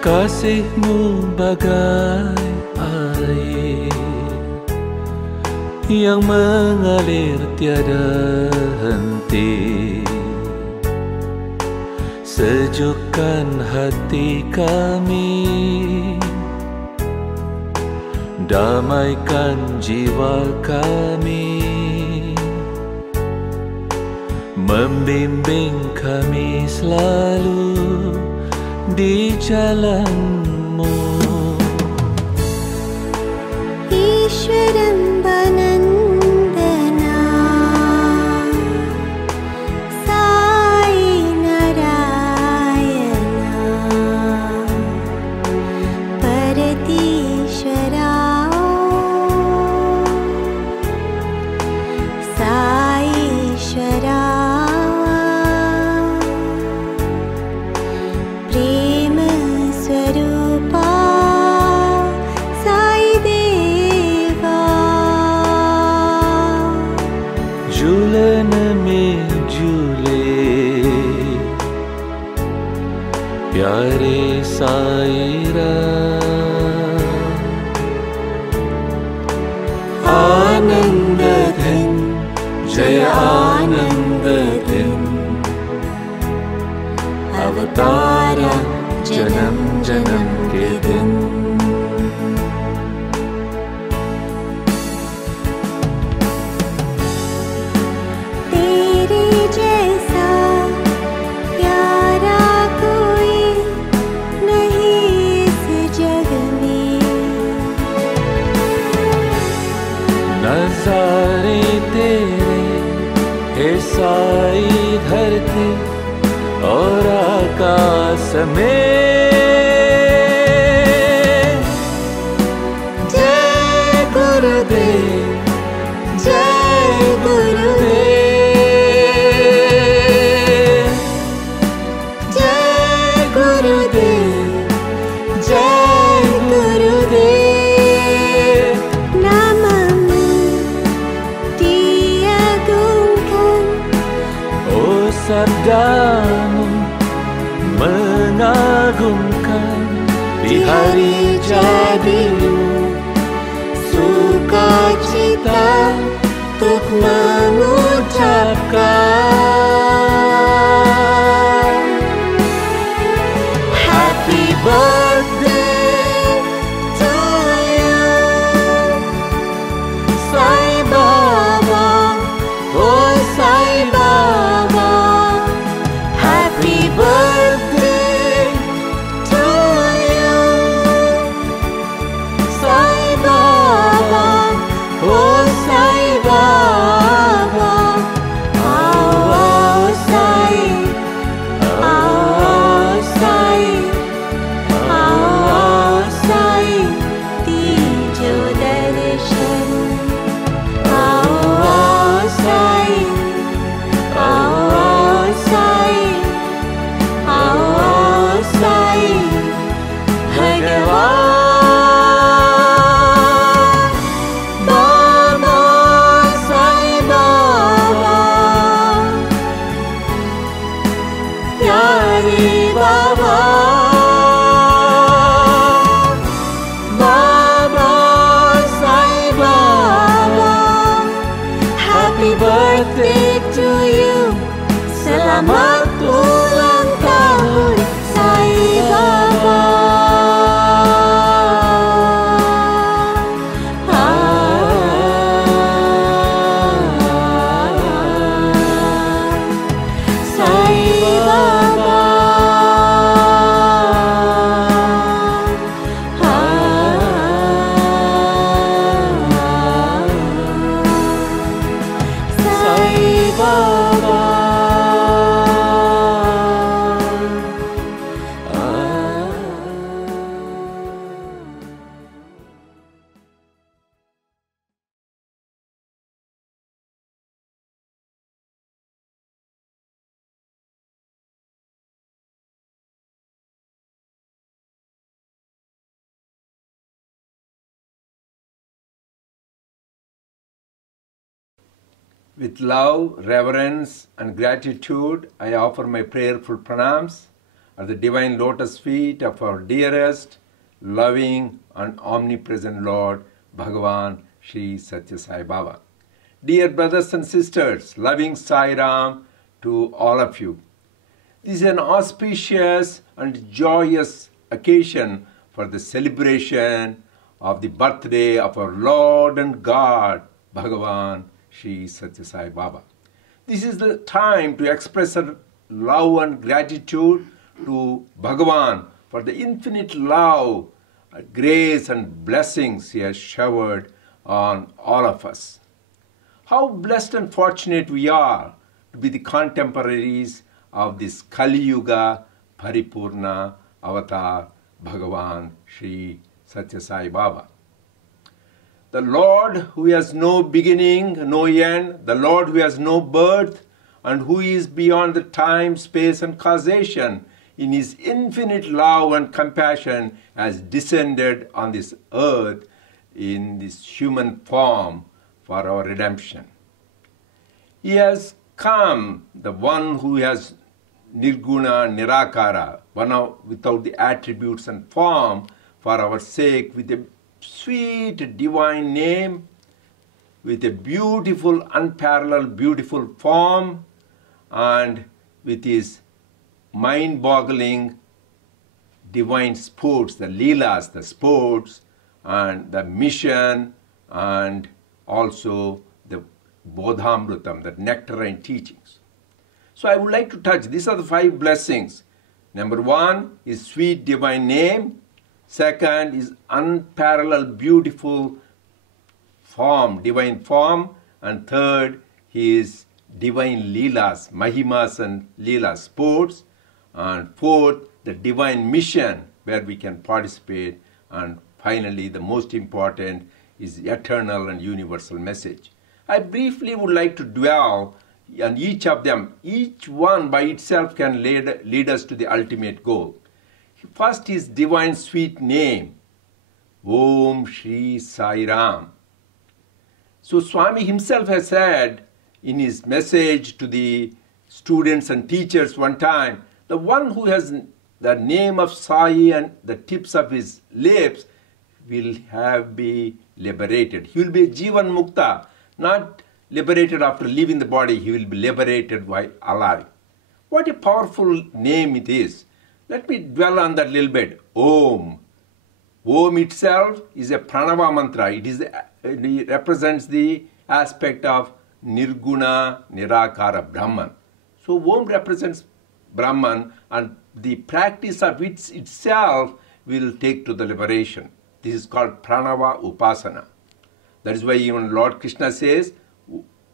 Kasih-Mu bagai air yang mengalir tiada henti, sejukkan hati kami, damaikan jiwa kami, membimbing kami selalu di jalan-Mu. Ishwaram Banandana Sai Narayana Paratishwara Sai Ishwara झूलन में झूले प्यारे साईरा, आनंद दिन जय आनंद दिन, अवतारा जन्म जन्म के दिन। नज़ारे तेरे हे साई धरती और आकाश में, जय गुरुदेव जय गुरुदेव, जय गुरुदेव जय गुरुदेव। Namamu diagungkan, Oh sabdamu mengagumkan, di hari jadimu sukacita untuk mengucapkan Happy birthday to you, Sai Baba, oh Sai Baba. Happy birthday to you, Sai Baba, oh Sai Baba. Oh Sai, oh Sai, oh Sai, dijo darshan. Oh Sai, oh Sai, oh Sai, Bhagawan, Baba Sai Baba, Pyare Baba, Baba Sai Baba. Happy birthday to you, selamat ulang tahun Sai Baba. Sai Baba. Sai Baba. With love, reverence, and gratitude, I offer my prayerful pranams. at the divine lotus feet of our dearest, loving and omnipresent Lord, Bhagawan Sri Sathya Sai Baba. Dear brothers and sisters, loving Sai Ram to all of you. This is an auspicious and joyous occasion for the celebration of the birthday of our Lord and God, Bhagawan Sri Sathya Sai Baba. This is the time to express our love and gratitude to Bhagawan for the infinite love, grace and blessings he has showered on all of us. How blessed and fortunate we are to be the contemporaries of this Kali Yuga Paripurna Avatar Bhagawan Sri Sathya Sai Baba. The Lord who has no beginning, no end, the Lord who has no birth and who is beyond the time, space and causation, in his infinite love and compassion has descended on this earth in this human form for our redemption. He has come, the one who has Nirguna, Nirakara, without the attributes and form, for our sake, with a sweet divine name, with a beautiful, unparalleled, beautiful form, and with his mind-boggling divine sports, the leelas, the sports, and the mission, and also the Bodhamrutam, the nectarine teachings. So I would like to touch, these are the 5 blessings. Number 1 is sweet divine name. Second is unparalleled beautiful form, divine form. And third is divine leelas, mahimas and leelas, sports. And fourth, the divine mission where we can participate. And finally, the most important is the eternal and universal message. I briefly would like to dwell on each of them. Each one by itself can lead us to the ultimate goal. First is divine sweet name, Om Shri Sai Ram. So Swami himself has said in his message to the students and teachers one time, the one who has the name of Sai and the tips of his lips will be liberated. He will be Jivan Mukta, not liberated after leaving the body. He will be liberated while alive. What a powerful name it is. Let me dwell on that a little bit. Om. Om itself is a pranava mantra. It represents the aspect of Nirguna, Nirakara, Brahman. So Om represents Brahman, and the practice of it itself will take to the liberation. This is called pranava upasana. That is why even Lord Krishna says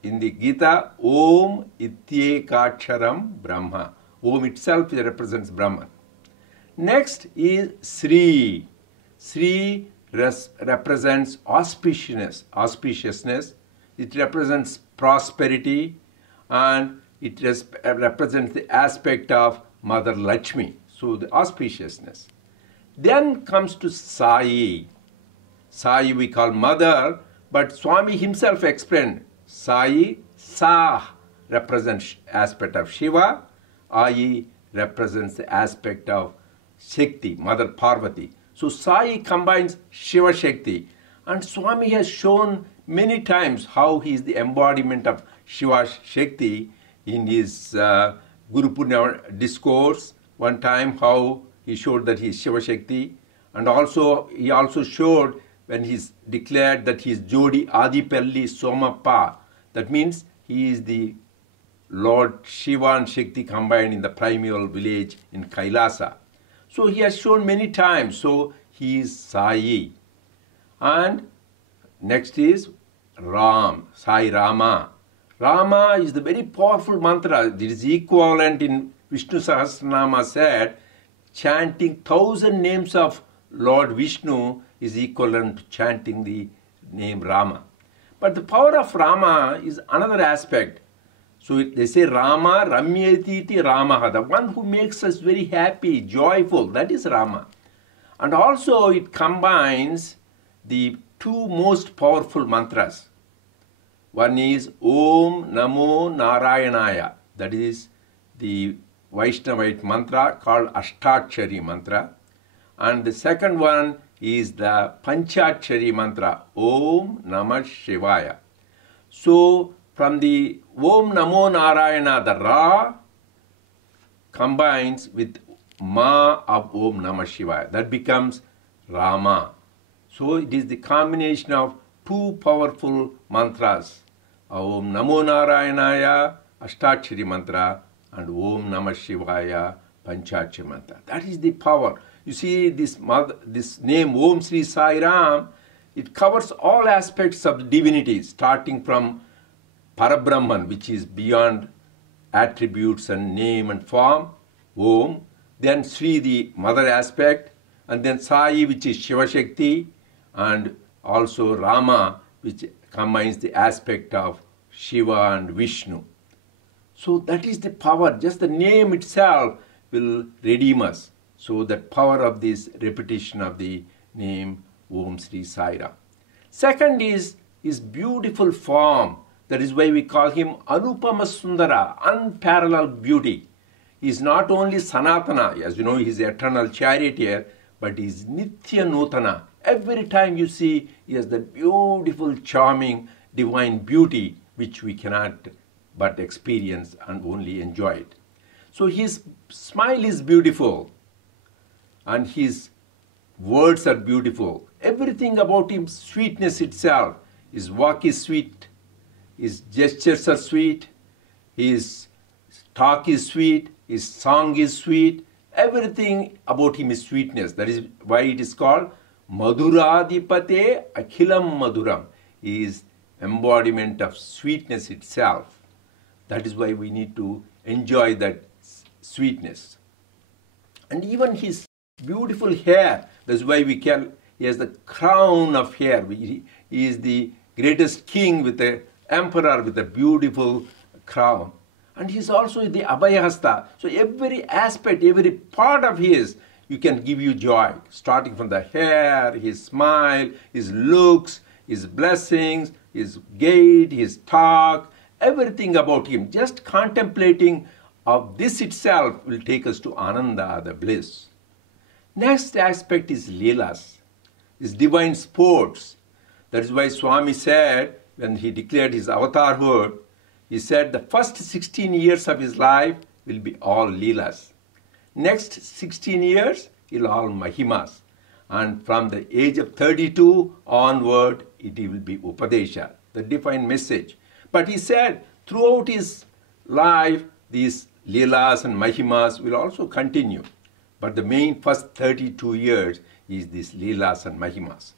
in the Gita, Om ityekaksharam Brahma. Om itself represents Brahman. Next is Sri. Sri represents auspiciousness. It represents prosperity, and it represents the aspect of Mother Lakshmi. So the auspiciousness. Then comes to Sai. Sai we call Mother, but Swami himself explained Sai, Sa represents aspect of Shiva, Ai represents the aspect of Shakti, Mother Parvati. So Sai combines Shiva Shakti, and Swami has shown many times how he is the embodiment of Shiva Shakti in his Guru Purnima discourse. One time how he showed that he is Shiva Shakti, and also he also showed when he declared that he is Jodi Adipalli Somappa. That means he is the Lord Shiva and Shakti combined in the primeval village in Kailasa. So he has shown many times. So he is Sai. And next is Ram, Sai Rama. Rama is the very powerful mantra. It is equivalent in Vishnu Sahasranama said, chanting 1,000 names of Lord Vishnu is equivalent to chanting the name Rama. But the power of Rama is another aspect. So they say Rama, Ramyetiti Ramaha, the one who makes us very happy, joyful, that is Rama. And also it combines the 2 most powerful mantras. One is Om Namo Narayanaya, that is the Vaishnavite mantra called Ashtakshari mantra. And the second one is the Panchakshari mantra, Om Namah Shivaya. So from the Om Namo Narayana, the Ra combines with Ma of Om Namah Shivaya. That becomes Rama. So it is the combination of two powerful mantras, Om Namo Narayanaya, Ashtakshari mantra, and Om Namah Shivaya, Panchakshari mantra. That is the power. You see, this name Om Sri Sai Ram, it covers all aspects of divinity, starting from Parabrahman, which is beyond attributes and name and form, Om, then Sri, the mother aspect, and then Sai, which is Shiva Shakti, and also Rama, which combines the aspect of Shiva and Vishnu. So that is the power. Just the name itself will redeem us. So that power of this repetition of the name Om Sri Sai Ram. Second is his beautiful form. That is why we call him Anupama Sundara, unparalleled beauty. He is not only Sanatana, as you know, he is eternal charioteer, but he is Nitya Nutana. Every time you see, he has the beautiful, charming, divine beauty which we cannot but experience and only enjoy it. So his smile is beautiful and his words are beautiful. Everything about him, sweetness itself. His walk is sweet, his gestures are sweet, his talk is sweet, his song is sweet. Everything about him is sweetness. That is why it is called Madhuradipate Akhilam Madhuram. He is embodiment of sweetness itself. That is why we need to enjoy that sweetness. And even his beautiful hair, that's why we can, he has the crown of hair. He is the greatest king with the emperor with a beautiful crown. And he's also the Abhayahasta. So every aspect, every part of his, you can give you joy. Starting from the hair, his smile, his looks, his blessings, his gait, his talk, everything about him. Just contemplating of this itself will take us to Ananda, the bliss. Next aspect is Leelas, is divine sports. That is why Swami said, when he declared his avatarhood, he said the first 16 years of his life will be all Leelas. Next 16 years, will all Mahimas. And from the age of 32 onward, it will be Upadesha, the divine message. But he said, throughout his life, these Leelas and Mahimas will also continue. But the main first 32 years is these Leelas and Mahimas.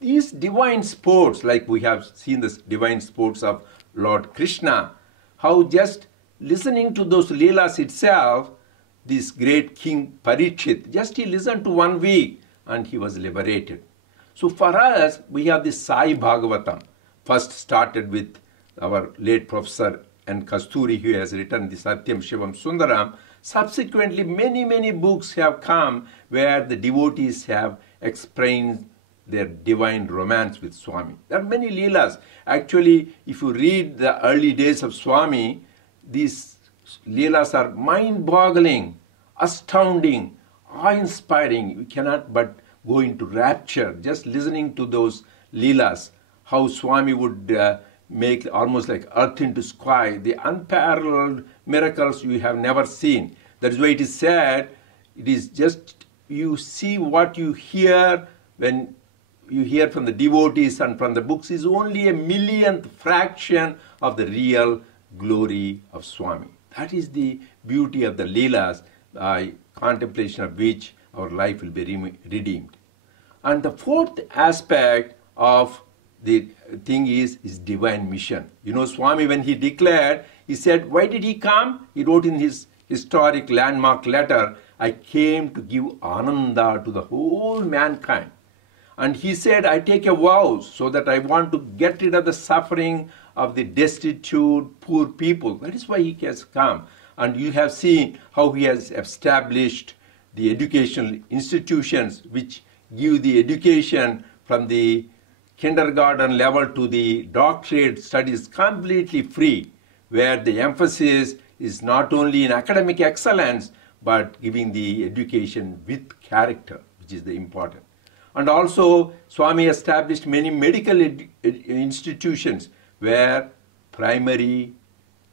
These divine sports, like we have seen the divine sports of Lord Krishna, how just listening to those Leelas itself, this great king Parikshit, just he listened to 1 week and he was liberated. So for us, we have this Sai Bhagavatam, first started with our late Professor N. Kasturi, who has written the Satyam Shivam Sundaram. Subsequently, many books have come where the devotees have explained their divine romance with Swami. There are many Leelas. Actually, if you read the early days of Swami, these Leelas are mind-boggling, astounding, awe-inspiring. You cannot but go into rapture just listening to those Leelas, how Swami would make almost like earth into sky, the unparalleled miracles you have never seen. That is why it is said, it is just you see what you hear when you hear from the devotees and from the books is only a millionth fraction of the real glory of Swami. That is the beauty of the Leelas, by contemplation of which our life will be redeemed. And the fourth aspect of the thing is divine mission. You know, Swami, when he declared, he said, why did he come? He wrote in his historic landmark letter, I came to give Ananda to the whole mankind. And he said, I take a vow so that I want to get rid of the suffering of the destitute, poor people. That is why he has come. And you have seen how he has established the educational institutions which give the education from the kindergarten level to the doctorate studies completely free, where the emphasis is not only in academic excellence, but giving the education with character, which is the important. And also, Swami established many medical institutions where primary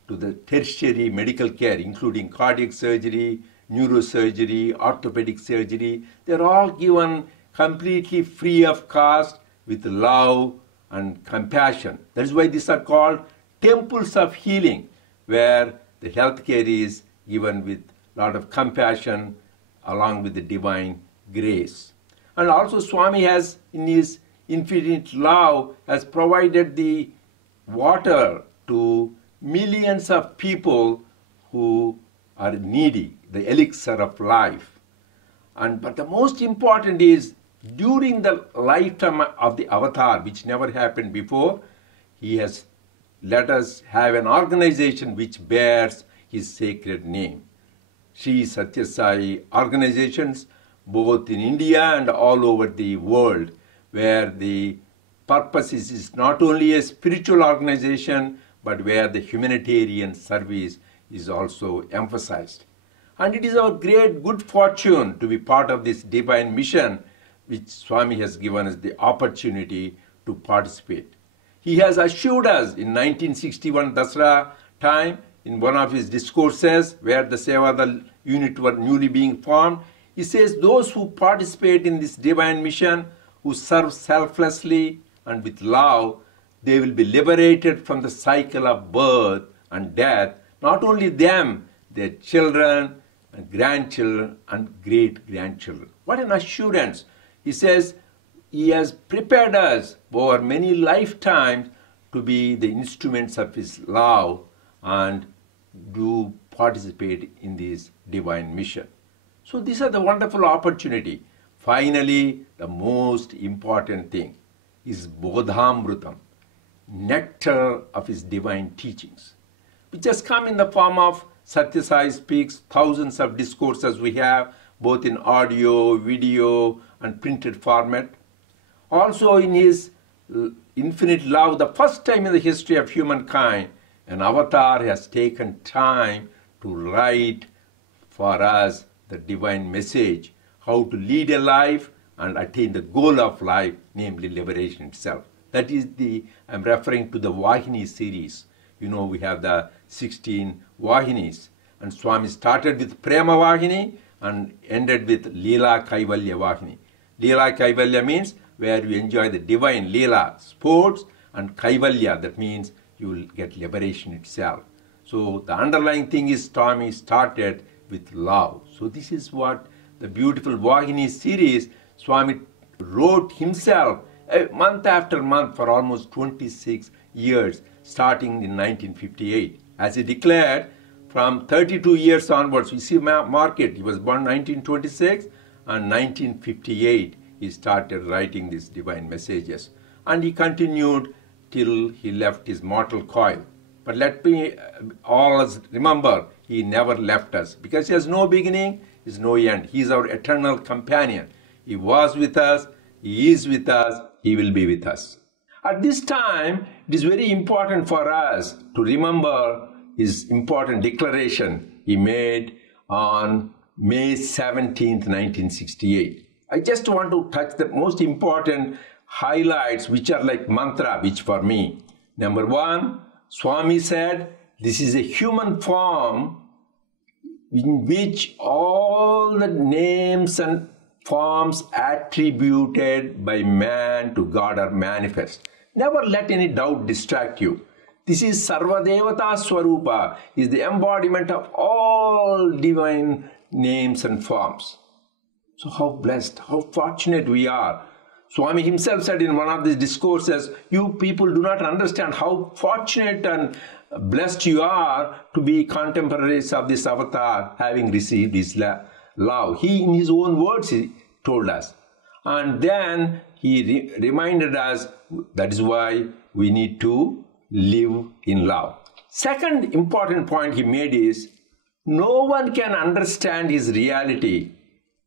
to the tertiary medical care, including cardiac surgery, neurosurgery, orthopedic surgery, they're all given completely free of cost with love and compassion. That is why these are called temples of healing, where the healthcare is given with a lot of compassion along with the divine grace. And also Swami has, in his infinite love, has provided the water to millions of people who are needy, the elixir of life. But the most important is, during the lifetime of the avatar, which never happened before, he has let us have an organization which bears his sacred name. Sri Sathya Sai organizations, both in India and all over the world, where the purpose is not only a spiritual organization, but where the humanitarian service is also emphasized. And it is our great good fortune to be part of this divine mission, which Swami has given us the opportunity to participate. He has assured us in 1961 Dasra time, in one of his discourses, where the Sevadal unit were newly being formed, he says, those who participate in this divine mission, who serve selflessly and with love, they will be liberated from the cycle of birth and death. Not only them, their children and grandchildren and great-grandchildren. What an assurance. He says he has prepared us over many lifetimes to be the instruments of his love and do participate in this divine mission. So these are the wonderful opportunity. Finally, the most important thing is Bodhamrutam, nectar of his divine teachings, which has come in the form of Sathya Sai Speaks, thousands of discourses we have, both in audio, video, and printed format. Also in his infinite love, the first time in the history of humankind, an avatar has taken time to write for us the divine message, how to lead a life and attain the goal of life, namely liberation itself. That is I'm referring to the Vahini series. You know, we have the 16 Vahinis. And Swami started with Prema Vahini and ended with Leela Kaivalya Vahini. Leela Kaivalya means where you enjoy the divine Leela, sports, and Kaivalya, that means you will get liberation itself. So the underlying thing is Swami started with love. So this is what the beautiful Vahini series Swami wrote himself month after month for almost 26 years, starting in 1958. As he declared, from 32 years onwards, we see market. He was born 1926 and 1958 he started writing these divine messages. And he continued till he left his mortal coil. But let me always remember, he never left us because he has no beginning, he has no end. He is our eternal companion. He was with us, he is with us, he will be with us. At this time, it is very important for us to remember his important declaration he made on May 17th, 1968. I just want to touch the most important highlights, which are like mantra, which for me. Number one, Swami said, this is a human form in which all the names and forms attributed by man to God are manifest. Never let any doubt distract you. This is Sarvadevata Swarupa, is the embodiment of all divine names and forms. So how blessed, how fortunate we are. Swami himself said in one of these discourses, you people do not understand how fortunate and blessed you are to be contemporaries of this avatar, having received his love. He, in his own words, he told us. And then he reminded us that is why we need to live in love. Second important point he made is, no one can understand his reality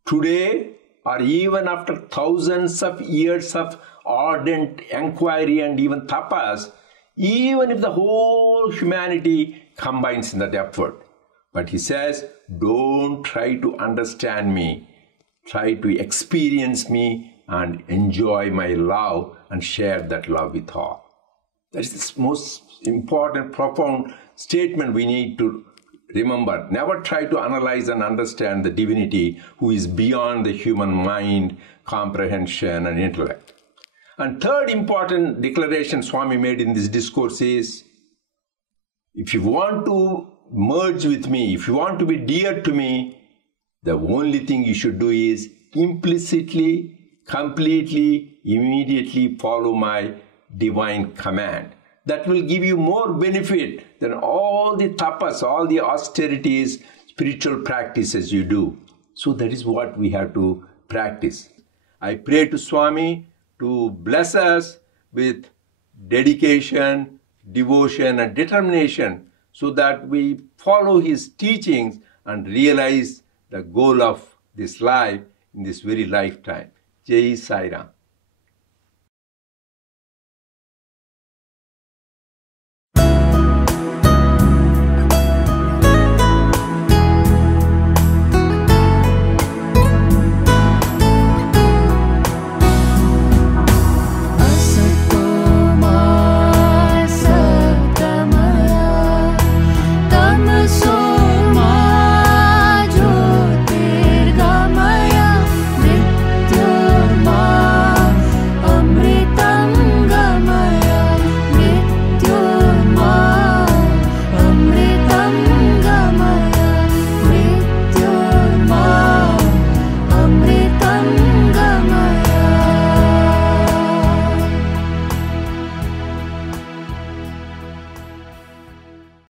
today or even after thousands of years of ardent inquiry and even tapas, even if the whole humanity combines in that effort. But he says, don't try to understand me. Try to experience me and enjoy my love and share that love with all. That is the most important, profound statement we need to remember. Never try to analyze and understand the divinity who is beyond the human mind, comprehension, and intellect. And third important declaration Swami made in this discourse is, if you want to merge with me, if you want to be dear to me, the only thing you should do is implicitly, completely, immediately follow my divine command. That will give you more benefit than all the tapas, all the austerities, spiritual practices you do. So that is what we have to practice. I pray to Swami to bless us with dedication, devotion, and determination so that we follow his teachings and realize the goal of this life in this very lifetime. Jai Sai Ram.